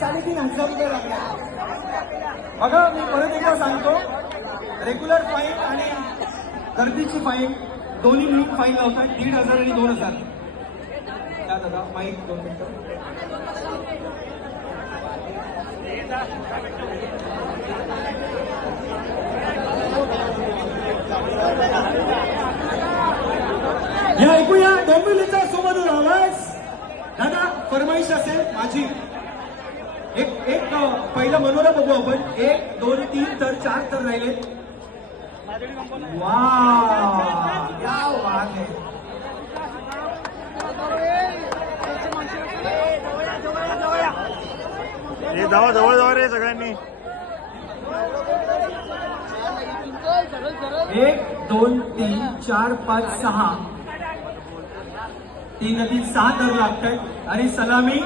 ₹3,500 लागले. बघा मी परत एकदा सांगतो, रेग्युलर फाईन आणि गर्दीची फाईन दोन्ही मिळून फाईन लावतात 1,500 आणि 2,000. त्या दादा माईक 2 मिनिटं. या ऐकूया डोंबिवलीचा सुमधुर आवाज. दादा फरमाईश असेल माझी, एक पहिलं मनोरा बघू आपण. 1 2 3 तर 4 तर राहिले. वा क्या बात है. जवळ जवळ रे सगळ्यांनी. 1 2 3 4 5 6 3 6 तर लागतात आणि सलामी.